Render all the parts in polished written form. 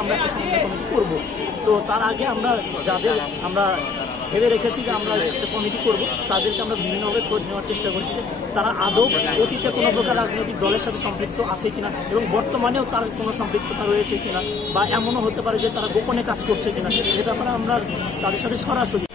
আমরা একটা সমন্বয় কমিটি করব। তো তার আগে আমরা যাদের আমরা ভেবে রেখেছি যে আমরা একটা কমিটি করব, তাদেরকে আমরা বিভিন্নভাবে খোঁজ নেওয়ার চেষ্টা করছি যে তারা আদৌ অতীতে কোনো প্রকার রাজনৈতিক দলের সাথে সম্পৃক্ত আছে কিনা এবং বর্তমানেও তার কোনো সম্পৃক্ততা রয়েছে কিনা, বা এমনও হতে পারে যে তারা গোপনে কাজ করছে কিনা, এ ব্যাপারে আমরা তাদের সাথে সরাসরি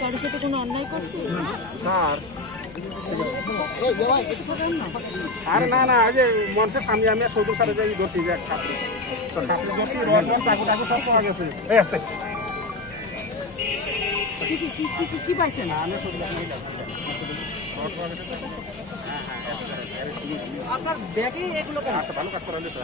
কারোর সাথে কোনো অন্যায় করছে? আরে না না, আজ মঞ্চের সামনে আমি সৌদুর সাথে যাই ধরছি যে এক ছাত্রী, তো ছাত্রী ধরছি রসমান টাকু টাকু সব পাওয়া গেছে। এই আসতে কি পাইছেন? আমি আপনার ব্যাগে এগুলো ভালো কাজ করা হলে তো